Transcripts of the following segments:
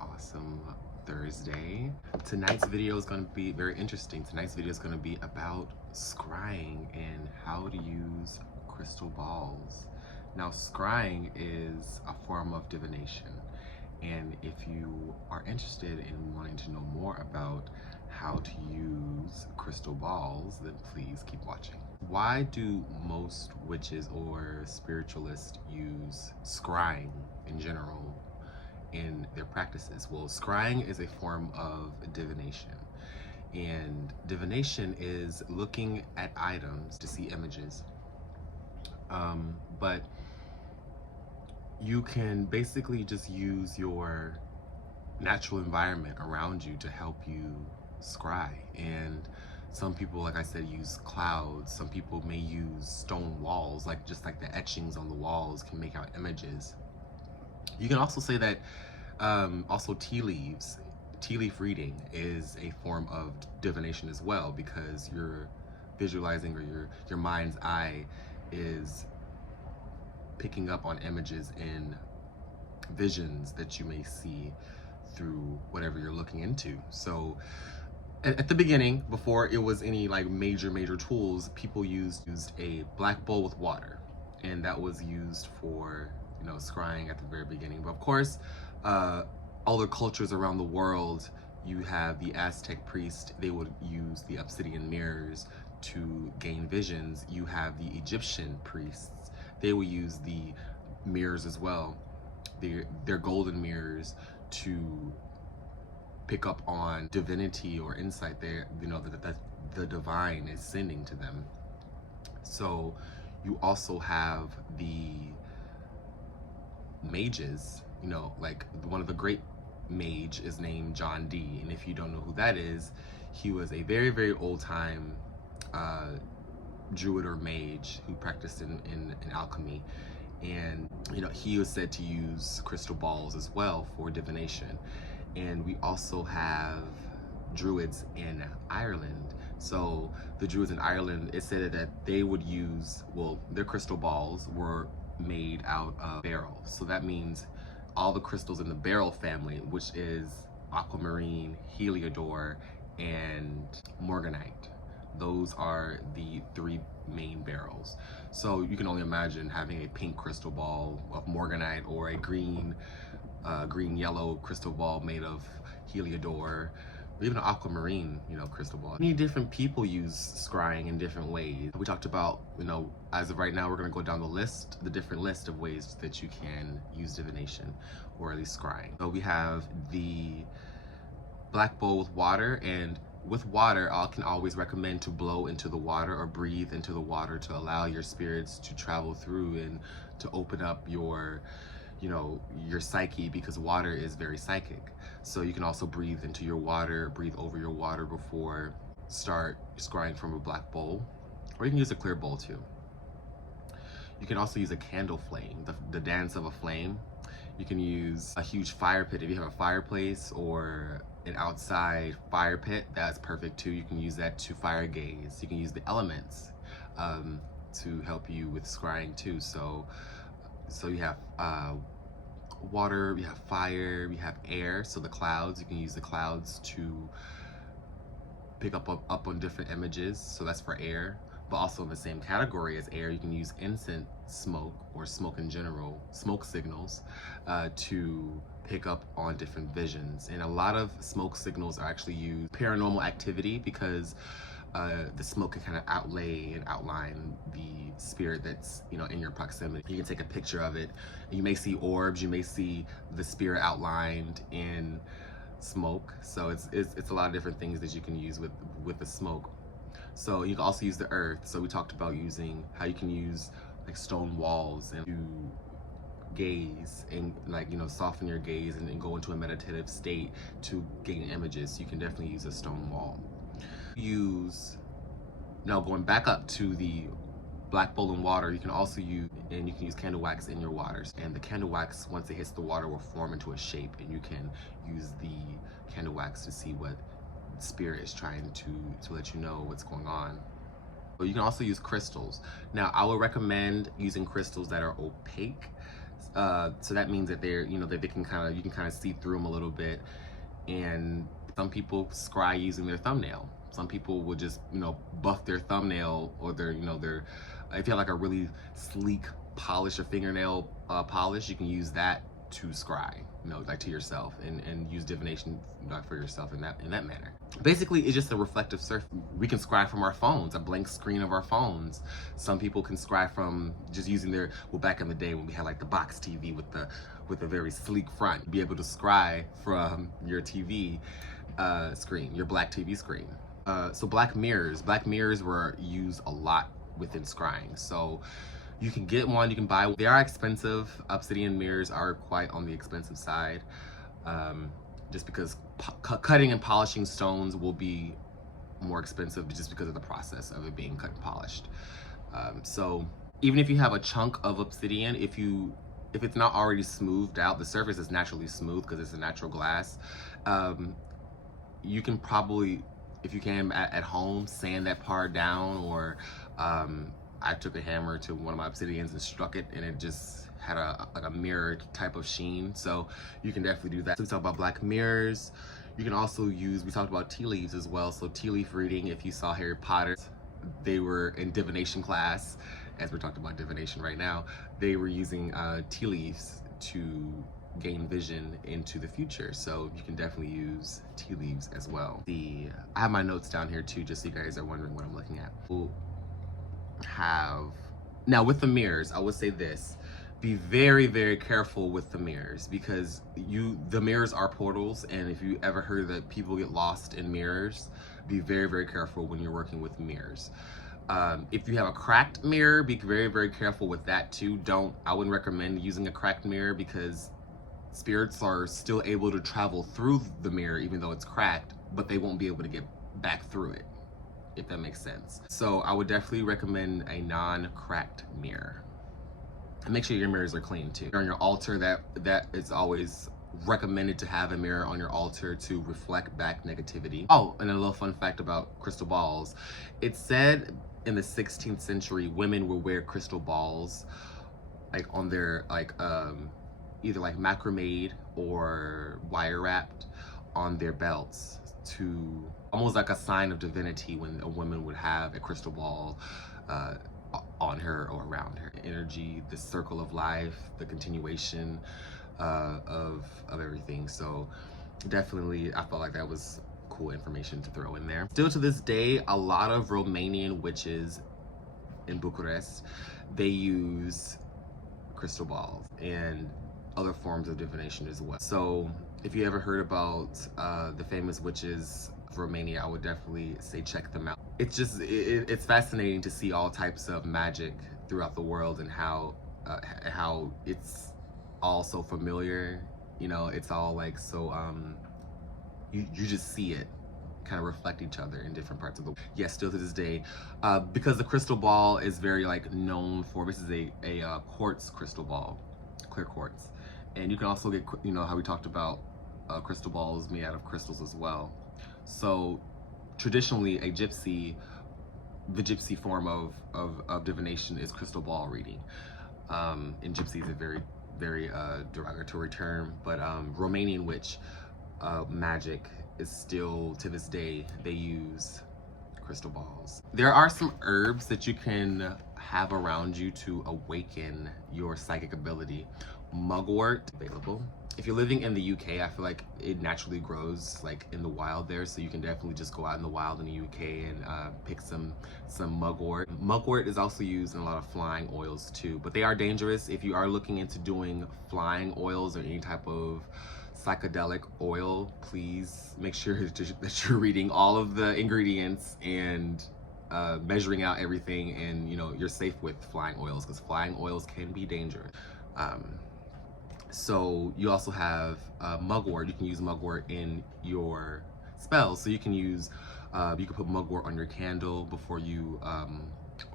awesome Thursday. Tonight's video is going to be very interesting. Tonight's video is going to be about scrying and how to use crystal balls. Now, scrying is a form of divination, and if you are interested in wanting to know more about how to use crystal balls, then please keep watching. Why do most witches or spiritualists use scrying in general in their practices? Well, scrying is a form of divination, and divination is looking at items to see images, but you can basically just use your natural environment around you to help you scry. And some people, like I said, use clouds. Some people may use stone walls, like just like the etchings on the walls can make out images. You can also say that also tea leaf reading is a form of divination as well, because you're visualizing, or your mind's eye is picking up on images and visions that you may see through whatever you're looking into. So at the beginning, before it was any like major tools, people used a black bowl with water, and that was used for, you know, scrying at the very beginning. But of course, other cultures around the world, you have the Aztec priest, they would use the obsidian mirrors to gain visions. You have the Egyptian priests, they will use the mirrors as well, their golden mirrors, to pick up on divinity or insight there, you know, that the divine is sending to them. So you also have the mages, you know, like one of the great mage is named John Dee, and if you don't know who that is, he was a very old time druid or mage who practiced in alchemy, and you know, he was said to use crystal balls as well for divination. And we also have druids in Ireland. So the druids in Ireland, it said that they would use, well, their crystal balls were made out of barrels. So that means all the crystals in the beryl family, which is aquamarine, heliodor, and morganite. Those are the three main beryls. So you can only imagine having a pink crystal ball of morganite, or a green yellow crystal ball made of heliodor, or even an aquamarine, you know, crystal ball. Many different people use scrying in different ways. We talked about, you know, as of right now, we're going to go down the different list of ways that you can use divination, or at least scrying. So we have the black bowl with water, and with water, I can always recommend to blow into the water or breathe into the water to allow your spirits to travel through and to open up your, you know, your psyche, because water is very psychic. So you can also breathe into your water, breathe over your water before start scrying from a black bowl, or you can use a clear bowl too. You can also use a candle flame, the dance of a flame. You can use a huge fire pit. If you have a fireplace or an outside fire pit, that's perfect too. You can use that to fire gaze. You can use the elements to help you with scrying too. So you have water, you have fire, you have air. So the clouds, you can use the clouds to pick up on different images. So that's for air. But also in the same category as air, you can use incense smoke, or smoke in general, smoke signals, to pick up on different visions. And a lot of smoke signals are actually used paranormal activity, because the smoke can kind of outlay and outline the spirit that's, you know, in your proximity. You can take a picture of it. You may see orbs, you may see the spirit outlined in smoke. So it's a lot of different things that you can use with the smoke. So you can also use the earth. So we talked about using how you can use like stone walls and to gaze and, like, you know, soften your gaze and go into a meditative state to gain images. You can definitely use a stone wall. Now going back up to the black bowl and water, you can also use candle wax in your waters, and the candle wax, once it hits the water, will form into a shape, and you can use the candle wax to see what spirit is trying to let you know what's going on. But you can also use crystals. Now, I would recommend using crystals that are opaque. So that means that they're, that they can you can kind of see through them a little bit. And some people scry using their thumbnail. Some people will just, buff their thumbnail, or their, if you have like a really sleek polish or fingernail polish, you can use that to scry, like to yourself, and use divination for yourself in that manner. Basically, it's just a reflective surface. We can scry from our phones, a blank screen of our phones. Some people can scry from just using their, back in the day when we had like the box TV with a very sleek front, be able to scry from your TV screen, your black TV screen. So black mirrors were used a lot within scrying. So you can get one, you can buy one. They are expensive. Obsidian mirrors are quite on the expensive side, just because cutting and polishing stones will be more expensive just because of the process of it being cut and polished. So even if you have a chunk of obsidian, if it's not already smoothed out, the surface is naturally smooth because it's a natural glass. You can probably, if you can at home, sand that part down, or I took a hammer to one of my obsidians and struck it, and it just had like a mirror type of sheen. So you can definitely do that. So we talked about black mirrors. You can also use, we talked about tea leaves as well. So tea leaf reading, if you saw Harry Potter, they were in divination class, as we're talking about divination right now, they were using tea leaves to gain vision into the future. So you can definitely use tea leaves as well. I have my notes down here too, just so you guys are wondering what I'm looking at. We'll now with the mirrors, I would say this: be very, very careful with the mirrors, because the mirrors are portals, and if you ever heard that people get lost in mirrors, be very, very careful when you're working with mirrors. If you have a cracked mirror, be very, very careful with that too. I wouldn't recommend using a cracked mirror, because spirits are still able to travel through the mirror even though it's cracked, but they won't be able to get back through it, if that makes sense. So I would definitely recommend a non-cracked mirror. And make sure your mirrors are clean too. On your altar, that is always recommended to have a mirror on your altar to reflect back negativity. Oh, and a little fun fact about crystal balls. It said in the 16th century, women would wear crystal balls like on their either like macrame or wire wrapped on their belts, to almost like a sign of divinity, when a woman would have a crystal ball on her or around her. Energy, the circle of life, the continuation of everything. So definitely, I felt like that was cool information to throw in there. Still to this day, a lot of Romanian witches in Bucharest, they use crystal balls and other forms of divination as well. So if you ever heard about the famous witches of Romania, I would definitely say check them out. It's just, it's fascinating to see all types of magic throughout the world, and how it's all so familiar. It's all like so, you just see it kind of reflect each other in different parts of the world. Yes, still to this day, because the crystal ball is very known for, this is a quartz crystal ball, clear quartz. And you can also get, how we talked about crystal balls made out of crystals as well. So traditionally, the gypsy form of divination is crystal ball reading. And gypsy is a very, very derogatory term, but Romanian witch magic is still, to this day, they use crystal balls. There are some herbs that you can have around you to awaken your psychic ability. Mugwort, available. If you're living in the UK, I feel like it naturally grows in the wild there, so you can definitely just go out in the wild in the UK and pick some mugwort. Mugwort is also used in a lot of flying oils too, but they are dangerous. If you are looking into doing flying oils or any type of psychedelic oil, please make sure that you're reading all of the ingredients and measuring out everything, and you're safe with flying oils, because flying oils can be dangerous. So you also have mugwort. You can use mugwort in your spells. So you can put mugwort on your candle before you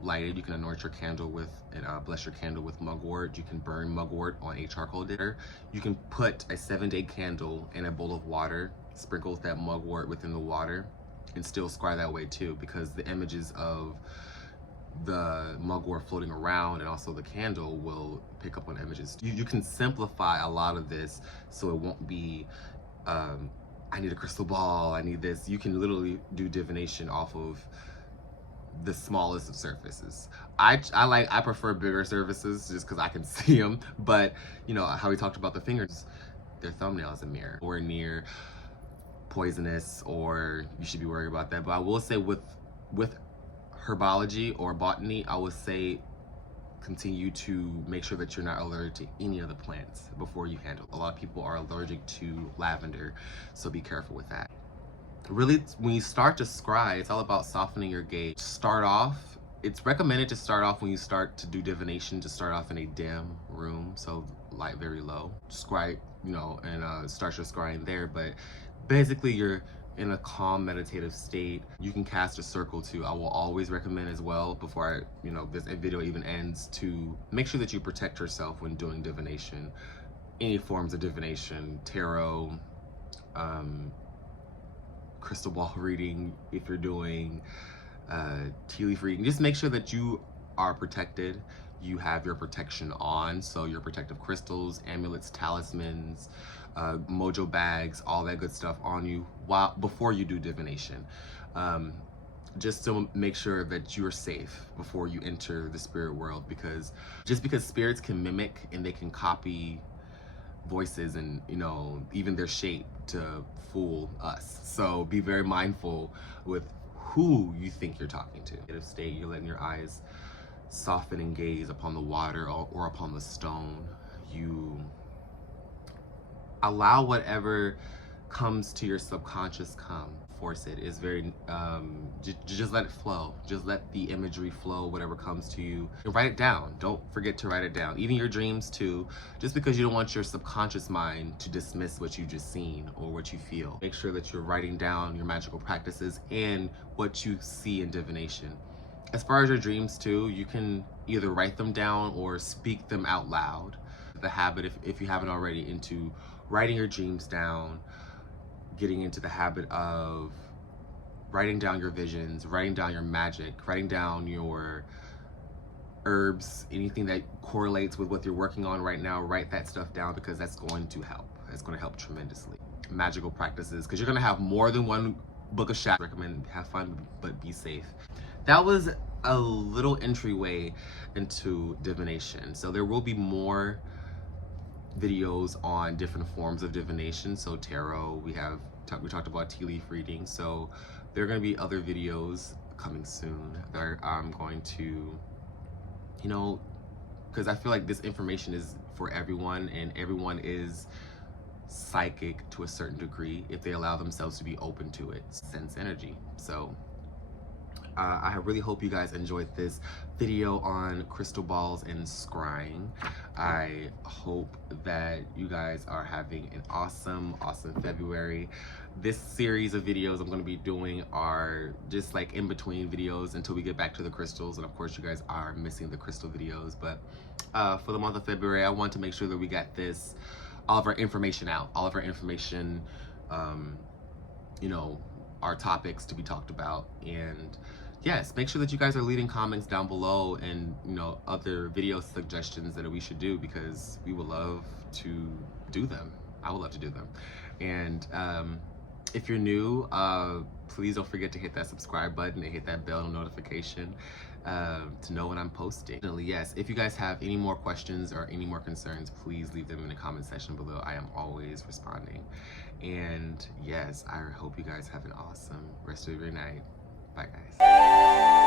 light it. You can anoint your candle with and bless your candle with mugwort. You can burn mugwort on a charcoal dinner. You can put a 7-day candle in a bowl of water, sprinkle that mugwort within the water, and still scry that way too, because the images of the mugwort floating around and also the candle will pick up on images. You can simplify a lot of this so it won't be I need a crystal ball, I need this. You can literally do divination off of the smallest of surfaces. I prefer bigger surfaces just because I can see them, but you know how we talked about the fingers, their thumbnail is a mirror or near poisonous, or you should be worried about that. But I will say with herbology or botany, I would say continue to make sure that you're not allergic to any of the plants before you handle. A lot of people are allergic to lavender, so be careful with that. Really, when you start to scry, it's all about softening your gaze. Start off, it's recommended to start off when you start to do divination, to start off in a dim room, so light very low. Scry, you know, and start your scrying there, but basically you're in a calm meditative state. You can cast a circle too. I will always recommend as well, before this video even ends, to make sure that you protect yourself when doing divination. Any forms of divination, tarot, crystal ball reading, if you're doing tea leaf reading, just make sure that you are protected. You have your protection on, so your protective crystals, amulets, talismans, mojo bags, all that good stuff on you before you do divination, just to make sure that you're safe before you enter the spirit world. Because spirits can mimic and they can copy voices and even their shape to fool us. So be very mindful with who you think you're talking to. In a state, you're letting your eyes soften and gaze upon the water or upon the stone. You allow whatever comes to your subconscious come. Force it. Is very just let it flow. Just let the imagery flow, whatever comes to you, and write it down. Don't forget to write it down, even your dreams too, just because you don't want your subconscious mind to dismiss what you just seen or what you feel. Make sure that you're writing down your magical practices and what you see in divination. As far as your dreams too, you can either write them down or speak them out loud. The habit, if you haven't already, into writing your dreams down, getting into the habit of writing down your visions, writing down your magic, writing down your herbs, anything that correlates with what you're working on right now. Write that stuff down, because that's going to help. It's going to help tremendously. Magical practices, because you're going to have more than one book of shadows. Recommend have fun, but be safe. That was a little entryway into divination. So there will be more videos on different forms of divination. So tarot, we talked about tea leaf reading. So there are going to be other videos coming soon that I'm going to, because I feel like this information is for everyone, and everyone is psychic to a certain degree if they allow themselves to be open to it. Sense energy. So I really hope you guys enjoyed this video on crystal balls and scrying. I hope that you guys are having an awesome February. This series of videos I'm going to be doing are just like in between videos until we get back to the crystals, and of course you guys are missing the crystal videos. But for the month of February, I want to make sure that we got all of our information out, all of our information, our topics to be talked about. And yes, make sure that you guys are leaving comments down below, and other video suggestions that we should do, because we would love to do them. I would love to do them. And if you're new, please don't forget to hit that subscribe button and hit that bell notification to know when I'm posting. Yes, if you guys have any more questions or any more concerns, please leave them in the comment section below. I am always responding. And yes, I hope you guys have an awesome rest of your night. Bye, guys.